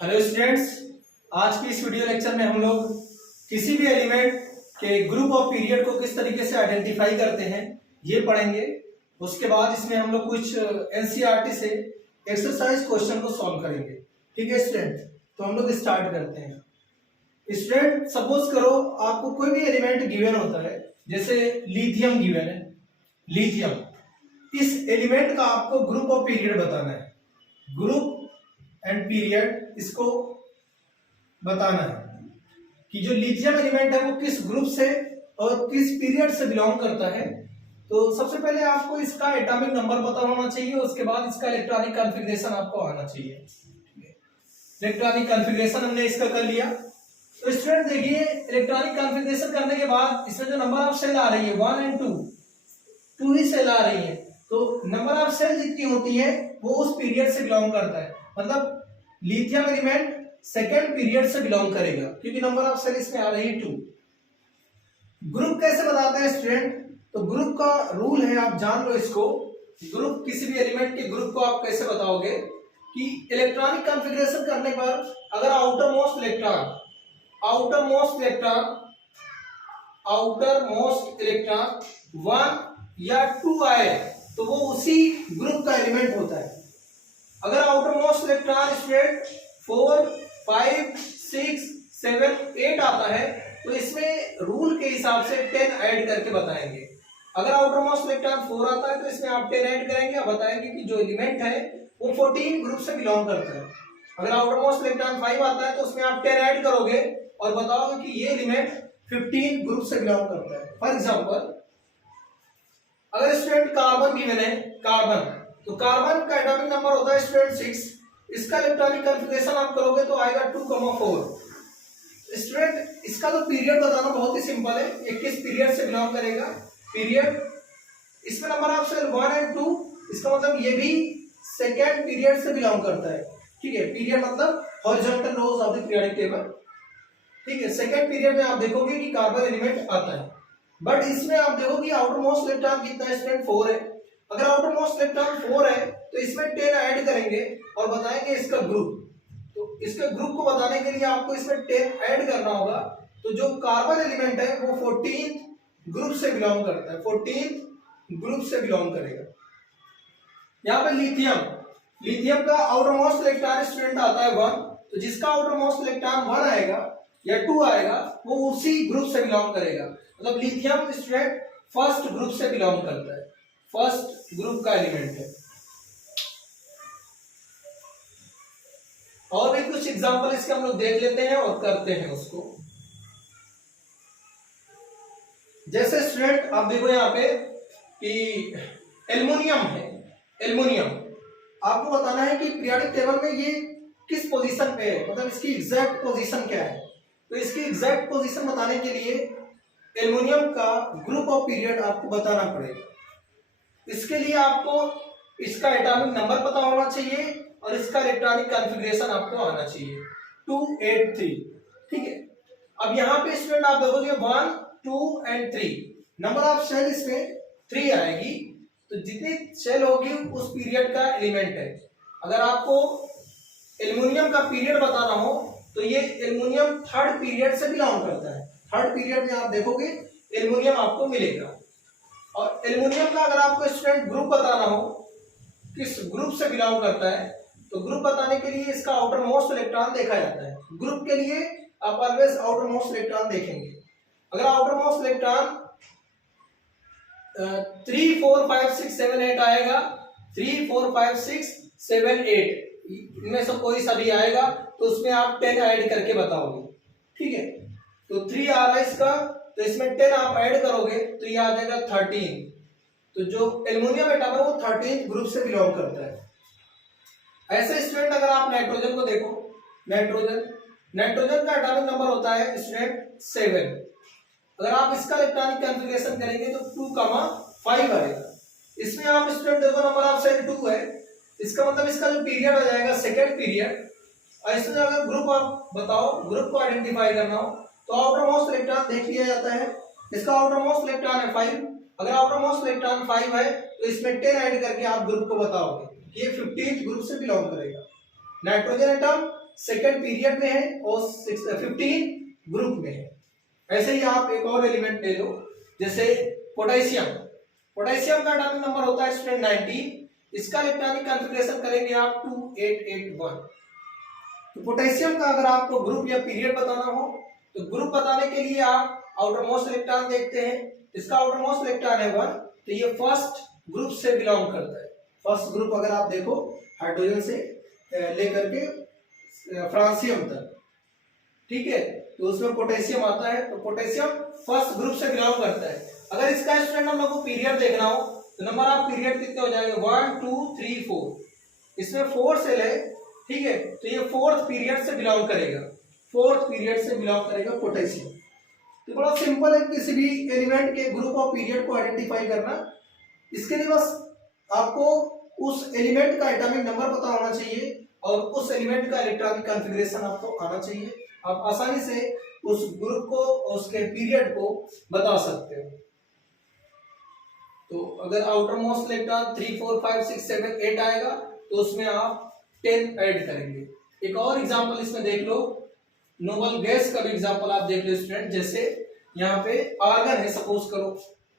Hello students, आज की इस वीडियो लेक्चर में हम लोग किसी भी एलिमेंट के ग्रुप ऑफ पीरियड को किस तरीके से आइडेंटिफाई करते हैं ये पढ़ेंगे। उसके बाद इसमें हम लोग कुछ एनसीईआरटी से एक्सरसाइज क्वेश्चन को सॉल्व करेंगे। ठीक है स्टूडेंट, तो हम लोग स्टार्ट करते हैं। स्टूडेंट, सपोज करो आपको कोई भी एलिमेंट गिवन होता है, जैसे लिथियम गिवन है। लिथियम, इस एलिमेंट का आपको ग्रुप ऑफ पीरियड बताना है। ग्रुप एंड पीरियड इसको बताना है कि जो लिथियम एलिमेंट है वो किस ग्रुप से और किस पीरियड से बिलोंग करता है। तो सबसे पहले आपको इसका एटॉमिक नंबर पता होना चाहिए, उसके बाद इसका इलेक्ट्रॉनिक कॉन्फ़िगरेशन आपको आना चाहिए। इलेक्ट्रॉनिक कॉन्फ़िगरेशन हमने इसका कर लिया। तो स्टूडेंट देखिए, इलेक्ट्रॉनिक कॉन्फ़िगरेशन करने के बाद इसमें जो नंबर ऑफ सेल आ रही है 1 और 2 ही सेल आ रही है। तो नंबर ऑफ सेल जितनी होती है वो उस पीरियड से बिलोंग करता है, मतलब लिथियम एलिमेंट सेकेंड पीरियड से बिलोंग करेगा, क्योंकि नंबर ऑफ सेल इसमें आ रही है 2। ग्रुप कैसे बताते हैं स्टूडेंट? तो ग्रुप का रूल है, आप जान लो इसको। ग्रुप, किसी भी एलिमेंट के ग्रुप को आप कैसे बताओगे कि इलेक्ट्रॉनिक कॉन्फ़िगरेशन करने पर अगर आउटर मोस्ट इलेक्ट्रॉन 1 या 2 आए तो वो उसी ग्रुप का एलिमेंट होता है। अगर आउटर मोस्ट इलेक्ट्रॉन स्टूडेंट 4, 5, 6, 7, 8 आता है तो इसमें रूल के हिसाब से 10 ऐड करके बताएंगे। अगर आउटर मोस्ट इलेक्ट्रॉन 4 आता है तो इसमें आप 10 ऐड करेंगे और बताएंगे कि जो एलिमेंट है वो 14 ग्रुप से बिलोंग करता है। अगर आउटर मोस्ट इलेक्ट्रॉन 5 आता है तो उसमें आप 10 ऐड करोगे और बताओगे कि ये एलिमेंट 15 ग्रुप से बिलोंग करता है। फॉर एग्जांपल, अगर स्टूडेंट कार्बन गिवन है, तो कार्बन का एटॉमिक नंबर होता है स्टूडेंट 6। इसका इलेक्ट्रॉनिक कॉन्फ़िगरेशन आप करोगे तो आएगा 2,4। स्टूडेंट, इसका तो पीरियड बताना बहुत ही सिंपल है, ये किस पीरियड से बिलोंग करेगा। पीरियड, इसमें नंबर ऑफ सेल 1 और 2, इसका मतलब ये भी सेकेंड पीरियड से बिलोंग करता है। ठीक है, पीरियड मतलब horizontal rose of the periodic table. ठीक है, सेकेंड पीरियड में आप देखोगे कि कार्बन एलिमेंट आता है, बट इसमें आप देखोगे आउटर मोस्ट इलेक्ट्रॉन कितना है स्टूडेंट 4 है। अगर आउटर मोस्ट इलेक्ट्रॉन 4 है तो इसमें 10 ऐड करेंगे और बताएंगे इसका ग्रुप। तो इसके ग्रुप को बताने के लिए आपको इसमें 10 ऐड करना होगा। तो जो कार्बन एलिमेंट है वो 14 ग्रुप से बिलोंग करता है, 14 ग्रुप से बिलोंग करेगा। यहाँ पे लिथियम का आउटर मोस्ट इलेक्ट्रॉन स्टूडेंट आता है 1, तो जिसका आउटर मोस्ट इलेक्ट्रॉन 1 आएगा या 2 आएगा वो उसी ग्रुप से बिलोंग करेगा। मतलब लिथियम स्टूडेंट फर्स्ट ग्रुप से बिलोंग करता है, फर्स्ट ग्रुप का एलिमेंट है। और भी कुछ एग्जांपल इसके हम लोग देख लेते हैं और करते हैं उसको। जैसे स्टूडेंट आप देखो यहाँ पे कि एल्युमिनियम है। एल्युमिनियम आपको बताना है कि पीरियोडिक टेबल में ये किस पोजीशन पे है, मतलब इसकी एग्जैक्ट पोजीशन क्या है। तो इसकी एग्जैक्ट पोजीशन बताने के लिए एल्युमिनियम का ग्रुप ऑफ पीरियड आपको बताना पड़ेगा। इसके लिए आपको इसका एटॉमिक नंबर पता होना चाहिए और इसका इलेक्ट्रॉनिक कॉन्फ़िगरेशन आपको आना चाहिए 283। ठीक है, अब यहाँ पे स्टूडेंट आप देखोगे 1, 2 और 3, नंबर ऑफ सेल इसमें 3 आएगी। तो जितनी सेल होगी उस पीरियड का एलिमेंट है। अगर आपको एल्युमिनियम का पीरियड बताना हो तो ये एल्युमिनियम थर्ड पीरियड से बिलोंग करता है। थर्ड पीरियड में आप देखोगे एल्युमिनियम आपको मिलेगा। और एल्युमिनियम का अगर आपको स्टूडेंट ग्रुप बताना हो किस ग्रुप से बिलोंग करता है, तो ग्रुप बताने के लिए इसका आउटर मोस्ट इलेक्ट्रॉन देखा जाता है। ग्रुप के लिए आप ऑलवेज आउटर मोस्ट इलेक्ट्रॉन देखेंगे। अगर आउटर मोस्ट इलेक्ट्रॉन 3, 4, 5, 6, 7, 8 आएगा, 3, 4, 5, 6, 7, 8 इनमें से कोई सा भी आएगा तो उसमें आप 10 ऐड करके बताओगे। ठीक है, तो 3 आ रहा है इसका, तो इसमें 10 आप ऐड करोगे तो ये आ जाएगा 13। तो जो एल्युमिनियम एटम है वो 13 ग्रुप से बिलोंग करता है। ऐसे स्टूडेंट अगर आप नाइट्रोजन को देखो, नाइट्रोजन का एटॉमिक नंबर होता है स्टूडेंट 7। अगर आप इसका इलेक्ट्रॉनिक कॉन्फ़िगरेशन करेंगे तो 2,5 आएगा। इसमें आप स्टूडेंट देखो नंबर ऑफ सेल 2 है, इसका मतलब इसका जो पीरियड हो जाएगा सेकेंड पीरियड। और इसमें अगर ग्रुप आप बताओ, ग्रुप को आइडेंटिफाई करना हो तो आउटर मोस्ट इलेक्ट्रॉन देख लिया जाता है। इसका आउटर मोस्ट इलेक्ट्रॉन है 5। अगर आउटर मोस्ट इलेक्ट्रॉन 5 है तो इसमें 10 ऐड करके आप ग्रुप को बताओगे कि ये 15th ग्रुप से बिलोंग करेगा। नाइट्रोजन एटम सेकेंड पीरियड में है और 15 ग्रुप में है। ऐसे ही आप एक और एलिमेंट ले लो, जैसे पोटेशियम। पोटेशियम का एटॉमिक नंबर होता है स्टूडेंट 19, इसका इलेक्ट्रॉनिक कॉन्फ़िगरेशन करेंगे आप 2881। तो पोटेशियम का अगर आपको ग्रुप या पीरियड बताना हो तो ग्रुप बताने के लिए आप आउटर मोस्ट इलेक्ट्रॉन देखते हैं। इसका आउटर मोस्ट इलेक्ट्रॉन है 1, तो ये फर्स्ट ग्रुप से बिलोंग करता है। फर्स्ट ग्रुप अगर आप देखो हाइड्रोजन से लेकर के फ्रांसियम तक, ठीक है, तो उसमें पोटेशियम आता है। तो पोटेशियम फर्स्ट ग्रुप से बिलोंग करता है। अगर इसका स्टूडेंट हम लोग को पीरियड देखना हो तो नंबर ऑफ पीरियड कितने हो जाएंगे, 1 2 3 4। इसमें 4 सेल है, ठीक है, तो ये फोर्थ पीरियड से बिलोंग करेगा, फोर्थ पीरियड से बिलोंग करेगा पोटेशियम। तो बड़ा सिंपल है किसी भी एलिमेंट के ग्रुप और पीरियड को आइडेंटिफाई करना। इसके लिए बस आपको उस एलिमेंट का एटॉमिक नंबर पता होना चाहिए और उस एलिमेंट का इलेक्ट्रॉनिक कॉन्फ़िगरेशन आपको आना चाहिए। आप आसानी से उस ग्रुप को और उसके पीरियड को बता सकते हो। तो अगर आउटर मोस्ट इलेक्ट्रॉन 3 4 5 6 7 8 आएगा तो उसमें आप 10 ऐड करेंगे। एक और एग्जांपल इसमें देख लो, नोबल गैस का भी एग्जांपल आप देख लो स्टूडेंट। जैसे यहाँ पे आर्गन है, सपोज करो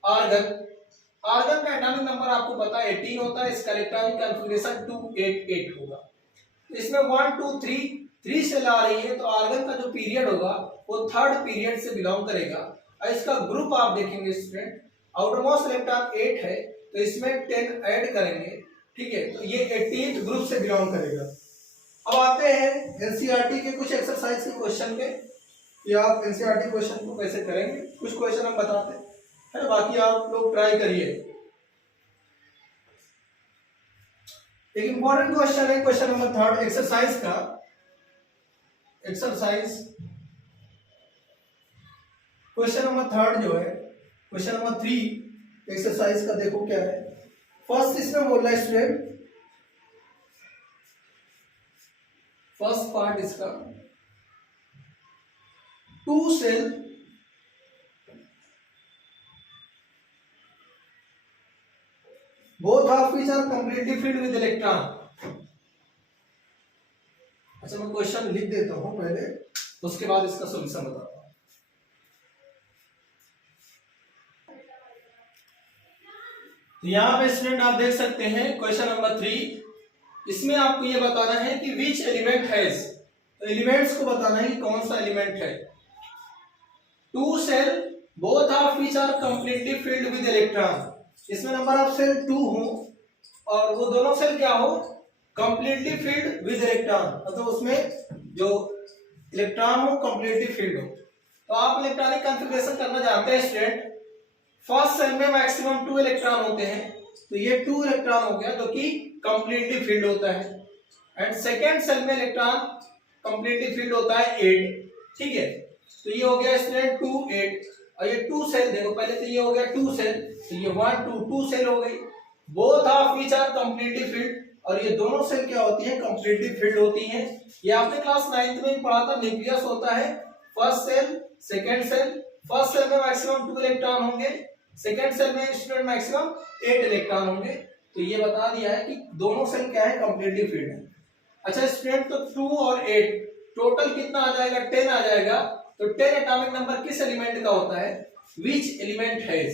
आर्गन का एटॉमिक नंबर आपको पता है 18 होता है, इसका इलेक्ट्रॉनिक कॉन्फ़िगरेशन 288 होगा। इसमें 1 2 3 सेल आ रही है, तो आर्गन का जो पीरियड होगा वो थर्ड पीरियड से बिलोंग करेगा। और इसका ग्रुप आप देखेंगे स्टूडेंट, आउटर मोस्ट इलेक्ट्रॉन 8 है, तो इसमें 10 ऐड करेंगे, ठीक है, तो ये 18th ग्रुप से बिलोंग करेगा। अब आते हैं एनसीईआरटी के कुछ एक्सरसाइज के क्वेश्चन पे कि आप एनसीईआरटी क्वेश्चन को कैसे करेंगे। कुछ क्वेश्चन हम बताते हैं, बाकी आप लोग ट्राई करिए। एक इंपॉर्टेंट क्वेश्चन है, क्वेश्चन नंबर 3 एक्सरसाइज का। एक्सरसाइज क्वेश्चन नंबर 3 जो है, क्वेश्चन नंबर 3 एक्सरसाइज का देखो क्या है। फर्स्ट इसमें बोल रहा है स्टूडेंट, फर्स्ट पार्ट इसका 2 cell both half which are completely filled with electron। अच्छा मैं क्वेश्चन लिख देता हूं पहले, उसके बाद इसका सॉल्यूशन बताता हूं। तो यहां पे स्टूडेंट आप देख सकते हैं क्वेश्चन नंबर 3, इसमें आपको ये बताना है कि विच एलिमेंट हैज, तो एलिमेंट्स को बताना है कि कौन सा एलिमेंट है। 2 shell both of which are completely filled with electron, इसमें नंबर ऑफ सेल 2 हो और वो दोनों सेल क्या हो, कंप्लीटली फिल्ड विद इलेक्ट्रॉन, मतलब उसमें जो इलेक्ट्रॉन हो कंप्लीटली फिल्ड हो। तो आप इलेक्ट्रॉनिक कॉन्फ़िगरेशन करना जानते हैं स्टूडेंट। फर्स्ट सेल में मैक्सिमम 2 इलेक्ट्रॉन होते हैं, तो ये 2 इलेक्ट्रॉन हो गया जो कि कंप्लीटली फिल्ड होता है। एंड सेकेंड सेल में इलेक्ट्रॉन कंप्लीटली फिल्ड होता है 8, ठीक है, तो ये हो गया स्टूडेंट 2 8। और ये 2 सेल देखो, पहले तो ये हो गया 2 सेल, तो ये 1 2 सेल हो गई, both of which are completely filled, और ये दोनों सेल क्या होती हैं, कंप्लीटली फिल्ड होती हैं। ये आपने क्लास 9th में पढ़ा था, न्यूक्लियस होता है, first shell second shell. First shell में मैक्सिमम 2 इलेक्ट्रॉन होंगे, सेकंड सेल में स्टूडेंट मैक्सिमम 8 इलेक्ट्रॉन होंगे। तो ये बता दिया है कि दोनों सेल क्या है, कंप्लीटली फिल्ड है। अच्छा स्टूडेंट, तो 2 और 8 टोटल कितना आ जाएगा, 10 आ जाएगा। तो 10 एटॉमिक नंबर किस एलिमेंट का होता है, विच एलिमेंट हैज,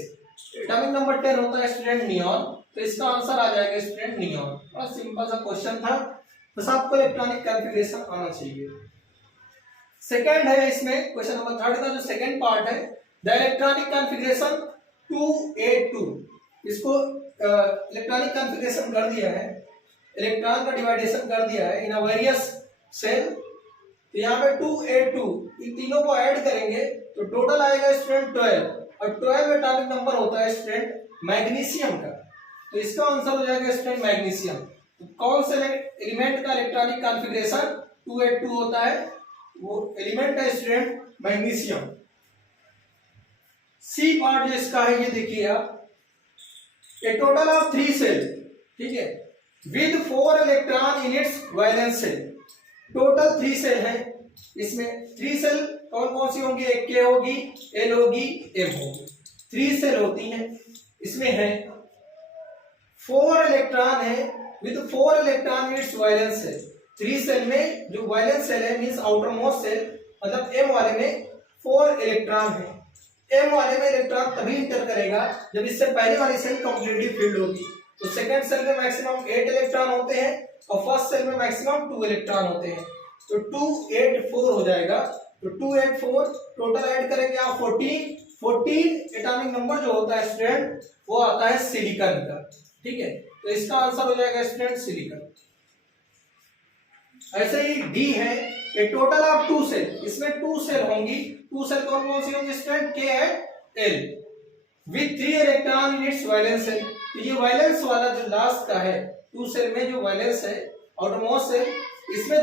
एटॉमिक नंबर 10 होता है स्टूडेंट नियॉन, तो इसका आंसर आ जाएगा स्टूडेंट नियॉन। बड़ा सिंपल सा क्वेश्चन था, बस आपको इलेक्ट्रॉनिक कॉन्फ़िगरेशन आना चाहिए। सेकंड है इसमें क्वेश्चन नंबर 3 का जो सेकंड पार्ट है, द इलेक्ट्रॉनिक कॉन्फ़िगरेशन 282, इसको इलेक्ट्रॉनिक कॉन्फ़िगरेशन कर दिया है, इलेक्ट्रॉन का डिवाइडेशन कर दिया है इन अ वेरियस सेल। तो यहाँ पे 282 इन तीनों को ऐड करेंगे तो टोटल आएगा स्टूडेंट 12, और 12 एटॉमिक नंबर होता है स्टूडेंट मैग्नीशियम का, तो इसका आंसर हो जाएगा स्टूडेंट मैग्नीशियम। तो कौन से एलिमेंट का इलेक्ट्रॉनिक कॉन्फ़िगरेशन 282 होता है, वो एलिमेंट है स्टूडेंट मैग्नीशियम। सी पार्ट जो इसका है ये देखिए आप, ए टोटल ऑफ 3 सेल, ठीक है, with 4 electron in its valence shell. Total 3 shell है, इसमें 3 सेल कौन कौन सी होंगी, एक के होगी, एल होगी, एम होगी, 3 सेल होती हैं। इसमें है 4 इलेक्ट्रॉन है with 4 electron its valence shell, 3 shell में जो वैलेंस सेल है मींस आउटर मोस्ट सेल मतलब m वाले में 4 इलेक्ट्रॉन है। m वाले में इलेक्ट्रॉन तभी इंटर करेगा जब इससे पहले वाली सेल कंप्लीटली फिल्ड होगी। तो सेकंड सेल में मैक्सिमम 8 इलेक्ट्रॉन होते हैं और फर्स्ट सेल में मैक्सिमम 2 इलेक्ट्रॉन होते हैं। तो 2 8 4 हो जाएगा। तो 2 8 4 टोटल ऐड करेंगे आप 14 एटॉमिक नंबर जो होता है स्टूडेंट वो आता है सिलिकॉन का। ठीक है, तो इसका आंसर हो जाएगा स्टूडेंट सिलिकॉन। ऐसे ही डी है ए टोटल ऑफ 2 सेल, इसमें 2 सेल होंगी। 2 सेल कौन कौन सी होंगी स्टूडेंट? के है L with 3 electron in its valence cell. तो ये वैलेंस वाला जो लास्ट का है 2 सेल में जो वैलेंस है आउटरमोस्ट सेल इसमें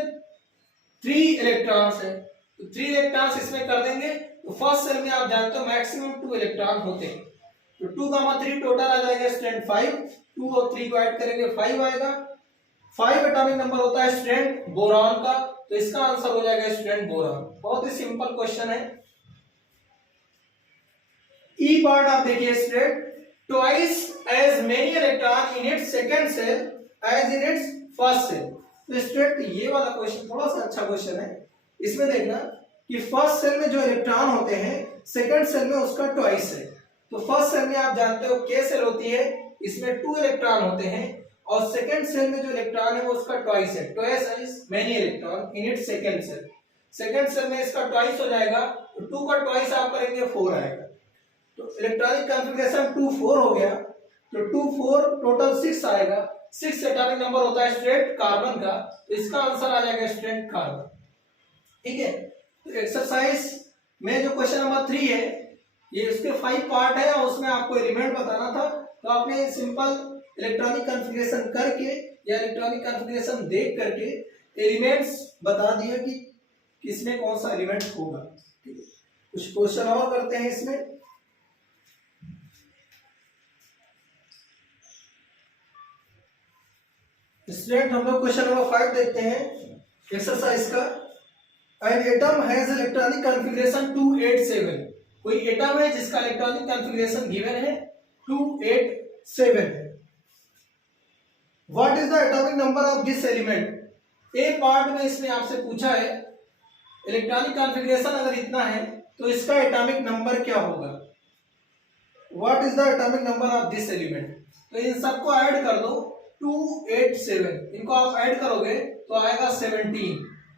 3 इलेक्ट्रॉन्स है। तो 3 इलेक्ट्रॉन्स इसमें कर देंगे। तो फर्स्ट सेल में आप जानते हो मैक्सिमम 2 इलेक्ट्रॉन होते हैं। तो 2 3 टोटल आ जाएगा स्टूडेंट 5। 2 और 3 को ऐड करेंगे 5 आएगा। 5 एटॉमिक नंबर होता है स्टूडेंट बोरॉन का। तो इसका आंसर हो जाएगा स्टूडेंट बोरॉन। बहुत ही सिंपल क्वेश्चन है। ई पार्ट आप देखिए student, twice as many electron in its second shell as in its first shell. तो स्टूडेंट ये वाला क्वेश्चन थोड़ा सा अच्छा क्वेश्चन है। इसमें देखना कि फर्स्ट सेल में जो इलेक्ट्रॉन होते हैं सेकंड सेल में उसका ट्वाइस है। तो फर्स्ट सेल में आप जानते हो के सेल होती है, इसमें 2 इलेक्ट्रॉन होते हैं और सेकंड सेल में जो इलेक्ट्रॉन है वो उसका ट्वाइस है। Twice is many electron in its second shell. Second shell में इसका ट्वाइस हो जाएगा। तो 2 का ट्वाइस आप करेंगे 4 आएगा। तो इलेक्ट्रॉनिक कॉन्फ़िगरेशन 2 4 हो गया। तो 2 4 टोटल 6 आएगा। 6 एटॉमिक नंबर होता है स्टूडेंट कार्बन का। तो इसका आंसर आ जाएगा स्टूडेंट कार्बन। ठीक है, तो एक्सरसाइज में जो क्वेश्चन नंबर 3 है ये इसके 5 पार्ट है और उसमें आपको एलिमेंट बताना था। तो आपने सिंपल इलेक्ट्रॉनिक कॉन्फ़िगरेशन करके या इलेक्ट्रॉनिक कॉन्फ़िगरेशन देख करके एलिमेंट्स बता दिया कि किसमें कौन सा एलिमेंट होगा। ठीक है, कुछ क्वेश्चन और करते हैं इसमें। स्टूडेंट हम लोग क्वेश्चन नंबर 5 देखते हैं एक्सरसाइज का। An atom has electronic configuration 287। कोई एटम है जिसका इलेक्ट्रॉनिक कॉन्फ़िगरेशन गिवन है 287 है। What is the atomic number of this element. A part में इसने आपसे पूछा है इलेक्ट्रॉनिक कॉन्फ़िगरेशन अगर इतना है तो इसका एटॉमिक नंबर क्या होगा। What is the atomic number of this element. तो इन सबको ऐड कर दो 287, इनको आप ऐड करोगे तो आएगा 17।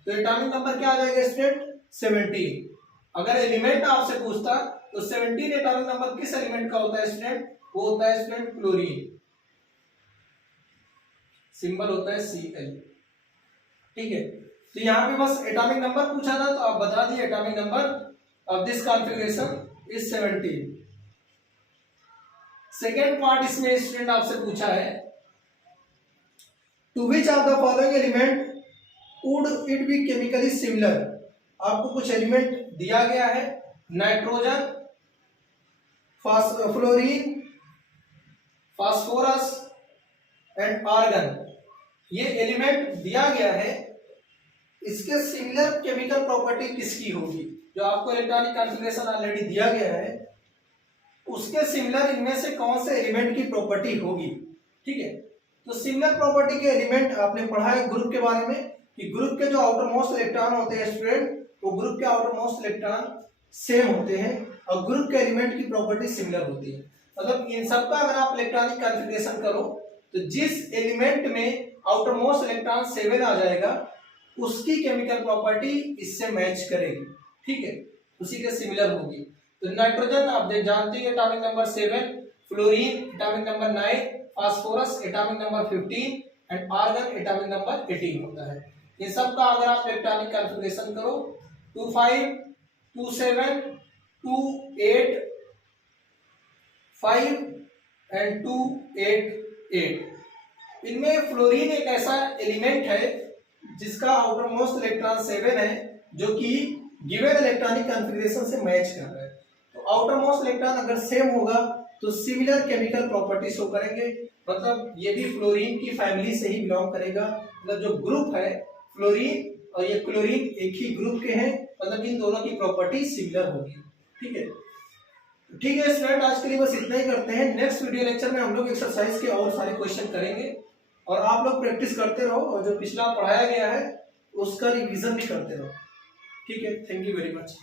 तो एटॉमिक नंबर क्या आ जाएगा स्टूडेंट 17। अगर एलिमेंट आपसे पूछता तो 17 एटॉमिक नंबर किस एलिमेंट का होता है स्टूडेंट? वो होता है स्टूडेंट क्लोरीन। सिंबल होता है Cl। ठीक है, तो यहाँ पे बस एटॉमिक नंबर पूछा था तो आप बता दिए atomic number of this configuration is 17। Second part इसमें स्टूडेंट आपसे पूछा है to which of the following element would it be chemically similar. आपको कुछ एलिमेंट दिया गया है nitrogen, fluorine, phosphorus and argon. ये एलिमेंट दिया गया है, इसके सिमिलर केमिकल प्रॉपर्टी किसकी होगी। जो आपको इलेक्ट्रॉनिक कॉन्फ़िगरेशन ऑलरेडी दिया गया है उसके सिमिलर इनमें से कौन से एलिमेंट की प्रॉपर्टी होगी। ठीक है, तो सिमिलर प्रॉपर्टी के एलिमेंट आपने पढ़ा है ग्रुप के बारे में कि ग्रुप के जो आउटर मोस्ट इलेक्ट्रॉन होते हैं स्टूडेंट वो ग्रुप के आउटर मोस्ट इलेक्ट्रॉन सेम होते हैं और ग्रुप के एलिमेंट की प्रॉपर्टी सिमिलर होती है। मतलब इन सबका अगर आप इलेक्ट्रॉनिक कॉन्फ़िगरेशन करो तो जिस एलिमेंट में आउटर मोस्ट इलेक्ट्रॉन 7 आ जाएगा उसकी केमिकल प्रॉपर्टी इससे मैच करेगी। ठीक है, उसी के सिमिलर होगी। तो नाइट्रोजन आप जानते हैं atomic number 7, fluorine atomic number 9, phosphorus atomic number 15 and argon atomic number 18 होता है। इन सब का अगर आप इलेक्ट्रॉनिक कॉन्फ़िगरेशन करो 25, 27, 28, 5 एंड 288। इनमें फ्लोरीन एक ऐसा एलिमेंट है जिसका आउटर मोस्ट इलेक्ट्रॉन 7 है जो कि गिवन इलेक्ट्रॉनिक कॉन्फ़िगरेशन से मैच कर रहा है। तो आउटर मोस्ट इलेक्ट्रॉन अगर सेम होगा तो सिमिलर केमिकल प्रॉपर्टी शो करेंगे। मतलब ये भी फ्लोरीन की फैमिली से ही बिलोंग करेगा। मतलब जो ग्रुप है फ्लोरीन और ये क्लोरीन एक ही ग्रुप के हैं, मतलब इन दोनों की प्रॉपर्टी सिमिलर होगी। ठीक है, ठीक है स्टूडेंट, आज के लिए बस इतना ही करते हैं। नेक्स्ट वीडियो लेक्चर में हम लोग एक्सरसाइज के और सारे क्वेश्चन करेंगे। और आप लोग प्रैक्टिस करते रहो और जो पिछला पढ़ाया गया है उसका रिवीजन भी करते रहो। ठीक है, थैंक यू वेरी मच।